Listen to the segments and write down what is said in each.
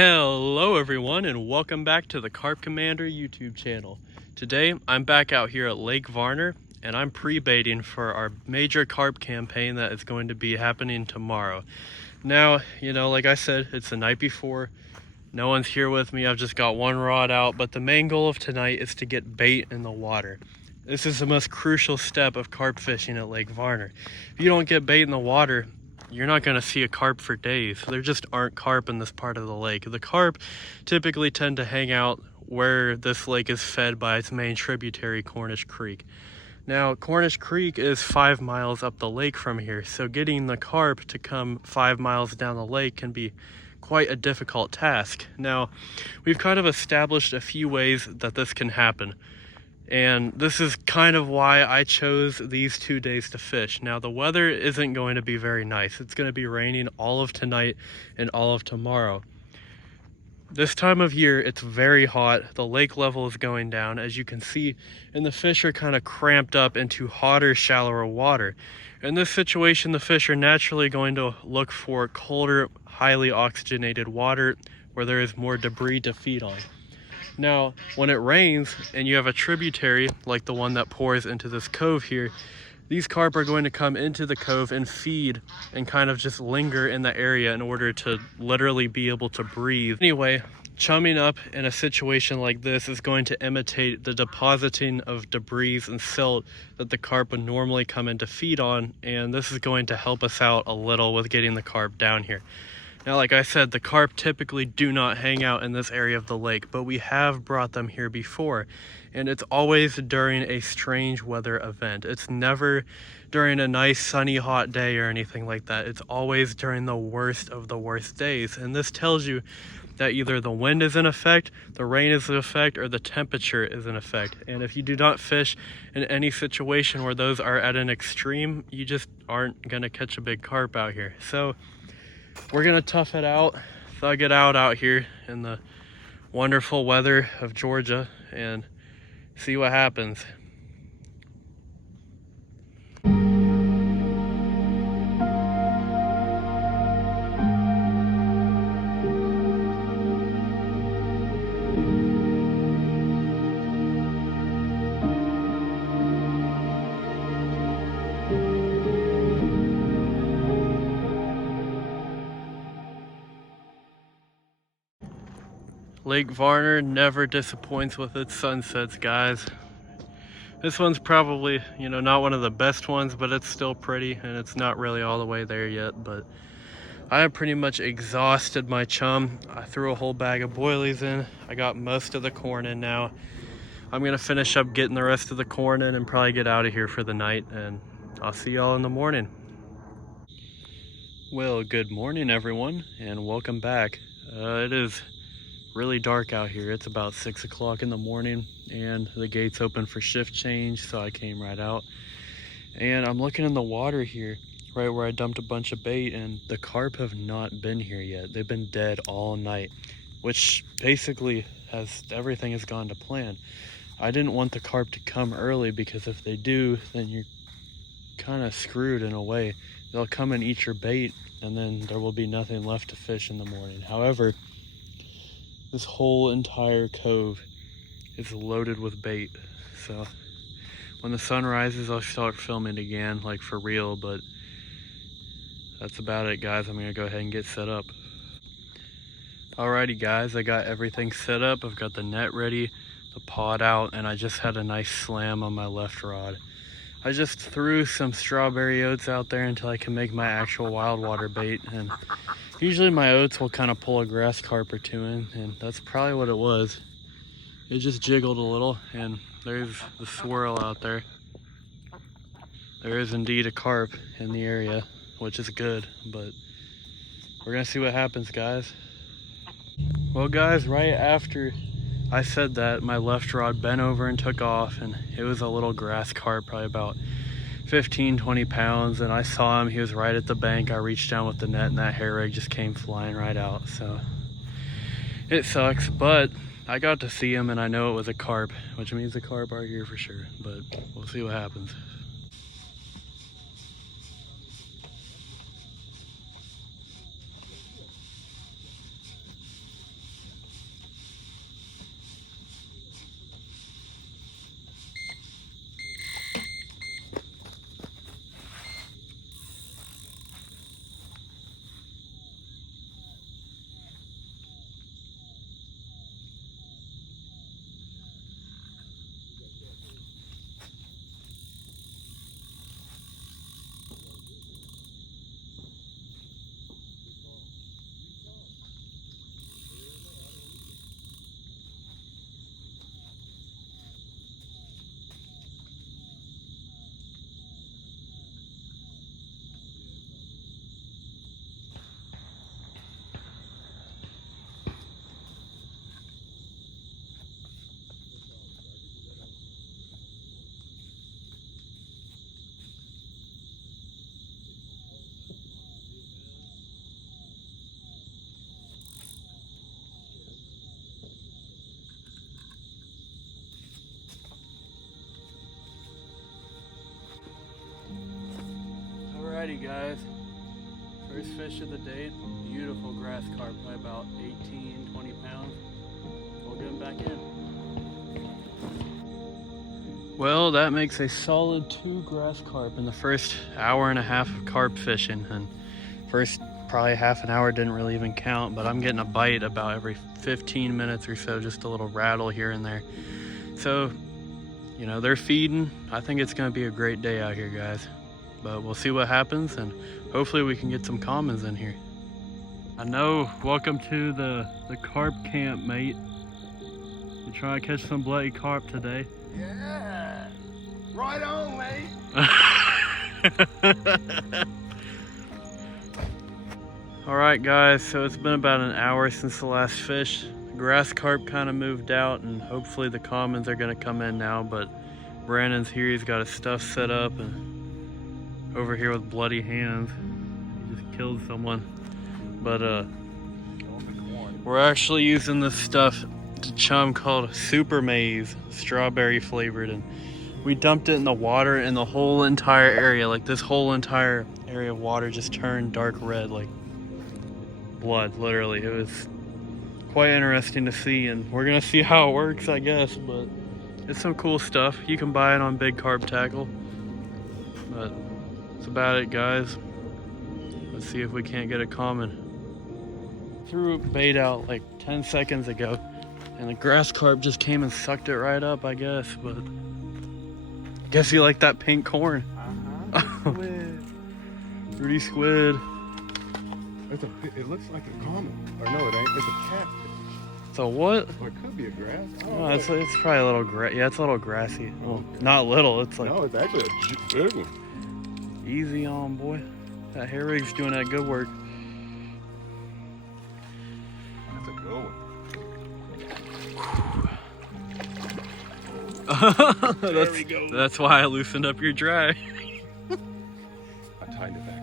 Hello everyone and welcome back to the Carp Commander YouTube channel. Today I'm back out here at Lake Varner and I'm pre-baiting for our major carp campaign that is going to be happening tomorrow. Now, like I said, it's the night before. No one's here with me. I've just got one rod out, but the main goal of tonight is to get bait in the water. This is the most crucial step of carp fishing at Lake Varner. If you don't get bait in the water, you're not going to see a carp for days. There just aren't carp in this part of the lake. The carp typically tend to hang out where this lake is fed by its main tributary, Cornish Creek. Now, Cornish Creek is 5 miles up the lake from here, so getting the carp to come 5 miles down the lake can be quite a difficult task. Now, we've kind of established a few ways that this can happen. And this is kind of why I chose these 2 days to fish. Now, the weather isn't going to be very nice. It's going to be raining all of tonight and all of tomorrow. This time of year, it's very hot. The lake level is going down, as you can see, and the fish are kind of cramped up into hotter, shallower water. In this situation, the fish are naturally going to look for colder, highly oxygenated water where there is more debris to feed on. Now, when it rains and you have a tributary like the one that pours into this cove here, these carp are going to come into the cove and feed and kind of just linger in the area in order to literally be able to breathe. Anyway, chumming up in a situation like this is going to imitate the depositing of debris and silt that the carp would normally come in to feed on, and this is going to help us out a little with getting the carp down here. Now, like I said, the carp typically do not hang out in this area of the lake, but we have brought them here before, and it's always during a strange weather event. It's never during a nice sunny hot day or anything like that. It's always during the worst of the worst days, and this tells you that either the wind is in effect, the rain is in effect, or the temperature is in effect. And if you do not fish in any situation where those are at an extreme, you just aren't gonna catch a big carp out here. So we're gonna tough it out, thug it out here in the wonderful weather of Georgia and see what happens. Lake Varner never disappoints with its sunsets, guys. This one's probably, not one of the best ones, but it's still pretty, and it's not really all the way there yet. But I have pretty much exhausted my chum. I threw a whole bag of boilies in. I got most of the corn in now. I'm gonna finish up getting the rest of the corn in and probably get out of here for the night, and I'll see y'all in the morning. Well, good morning everyone, and welcome back. It is really dark out here. It's about 6 o'clock in the morning and the gates open for shift change, so I came right out. And I'm looking in the water here, right where I dumped a bunch of bait, and the carp have not been here yet. They've been dead all night, which basically everything has gone to plan. I didn't want the carp to come early because if they do, then you're kind of screwed in a way. They'll come and eat your bait and then there will be nothing left to fish in the morning. However, this whole entire cove is loaded with bait. So when the sun rises, I'll start filming again, like for real, but that's about it, guys. I'm gonna go ahead and get set up. Alrighty, guys, I got everything set up. I've got the net ready, the pod out, and I just had a nice slam on my left rod. I just threw some strawberry oats out there until I can make my actual wild water bait, and usually my oats will kind of pull a grass carp or two in, and that's probably what it was. It just jiggled a little, and there's the swirl out there. There is indeed a carp in the area, which is good, but we're gonna see what happens, guys. Well, guys, right after I said that, my left rod bent over and took off, and it was a little grass carp, probably about 15-20 pounds, and I saw him. He was right at the bank. I reached down with the net and that hair rig just came flying right out. So it sucks, but I got to see him and I know it was a carp, which means the carp are here for sure, but we'll see what happens. Alrighty guys, first fish of the day, beautiful grass carp, probably about 18, 20 pounds. We'll get him back in. Well, that makes a solid 2 grass carp in the first hour and a half of carp fishing, and first probably half an hour didn't really even count, but I'm getting a bite about every 15 minutes or so, just a little rattle here and there. So, you know, they're feeding. I think it's gonna be a great day out here, guys. But we'll see what happens, and hopefully we can get some commons in here. I know, welcome to the carp camp, mate. You trying to catch some bloody carp today? Yeah, right on, mate. All right, guys, so it's been about an hour since the last fish. Grass carp kind of moved out, and hopefully the commons are gonna come in now, but Brandon's here, he's got his stuff set up, and over here with bloody hands. He just killed someone. But we're actually using this stuff to chum called Super Maize, strawberry flavored, and we dumped it in the water, and the whole entire area, like this whole entire area of water just turned dark red, like blood, literally. It was quite interesting to see, and we're gonna see how it works, I guess, but it's some cool stuff. You can buy it on Big Carp Tackle, but that's about it, guys. Let's see if we can't get a common. Threw bait out like 10 seconds ago, and the grass carp just came and sucked it right up, I guess, but I guess you like that pink corn. Squid. Pretty squid. It looks like a common. Or no, it ain't. It's a catfish. So what? Or it could be a grass. Oh, it's probably a little yeah, it's a little grassy. Well, not little, it's like... No, it's actually a big one. Easy on, boy. That hair rig's doing that good work. That's a good one. There we go. That's why I loosened up your dry. I tightened it back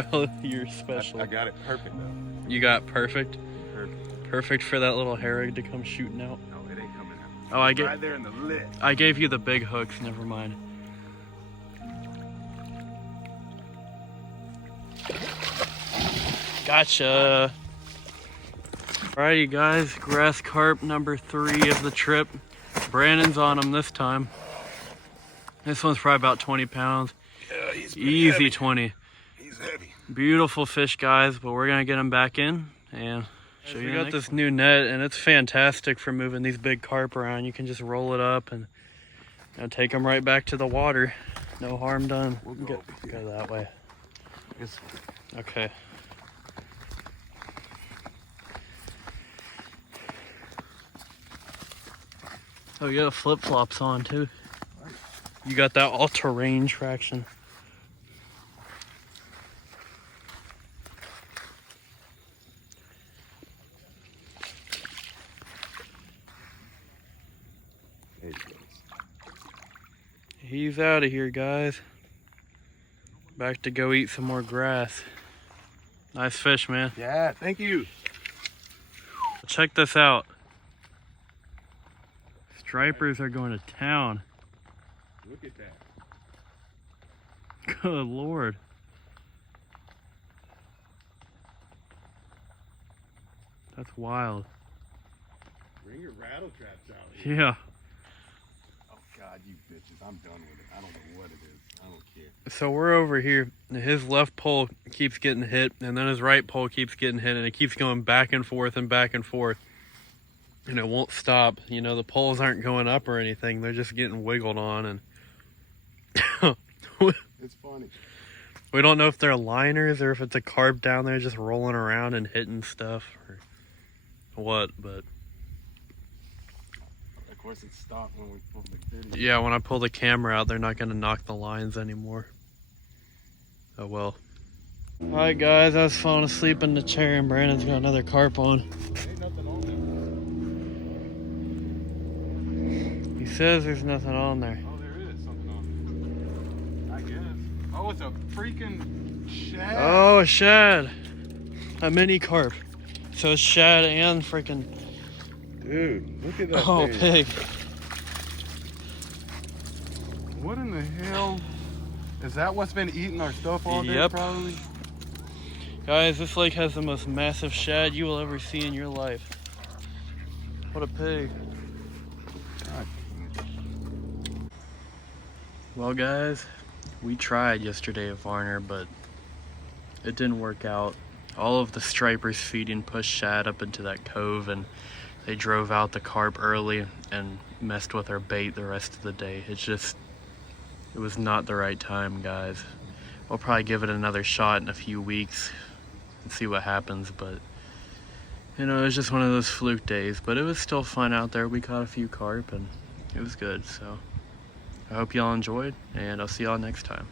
up. Well, you're special. I got it perfect though. You got perfect? Perfect. Perfect for that little hair rig to come shooting out. No, it ain't coming out. Oh, Right there in the lip. I gave you the big hooks, never mind. Gotcha. Alrighty guys, grass carp number 3 of the trip. Brandon's on him this time. This one's probably about 20 pounds. Yeah, he's Easy heavy. 20. He's heavy. Beautiful fish, guys, but we're gonna get him back in and show you. We got this new net, and it's fantastic for moving these big carp around. You can just roll it up and take them right back to the water. No harm done. We'll go that way. This way. Okay. Oh, you got flip-flops on too. You got that all-terrain traction. There he goes. He's out of here, guys. Back to go eat some more grass. Nice fish, man. Yeah, thank you. Check this out. Stripers are going to town. Look at that. Good Lord. That's wild. Bring your rattle traps out here. Yeah. Oh God, you bitches. I'm done with it. I don't know what it is. I don't care. So we're over here. His left pole keeps getting hit, and then his right pole keeps getting hit, and it keeps going back and forth and back and forth. And it won't stop. You know, the poles aren't going up or anything. They're just getting wiggled on, and It's funny. we don't know if they're liners or if it's a carp down there just rolling around and hitting stuff or what, but Of course, it stopped when we pulled the video. yeah, when I pull the camera out, they're not going to knock the lines anymore. Oh well. Alright guys, I was falling asleep in the chair, and Brandon's got another carp on. Ain't nothing on He says there's nothing on there. there. Oh, there is something on there. I guess. Oh, it's a freaking shad. Oh, a shad. A mini carp. So it's shad and freaking... Dude, look at that Oh, thing. pig. What in the hell? Is that what's been eating our stuff all day? Yep. Probably. Guys, this lake has the most massive shad you will ever see in your life. What a pig. God. Well guys, we tried yesterday at Varner, but it didn't work out. All of the stripers feeding pushed shad up into that cove, and they drove out the carp early and messed with our bait the rest of the day. It was not the right time, guys. We'll probably give it another shot in a few weeks and see what happens, but you know, it was just one of those fluke days, but it was still fun out there. We caught a few carp and it was good. So I hope y'all enjoyed, and I'll see y'all next time.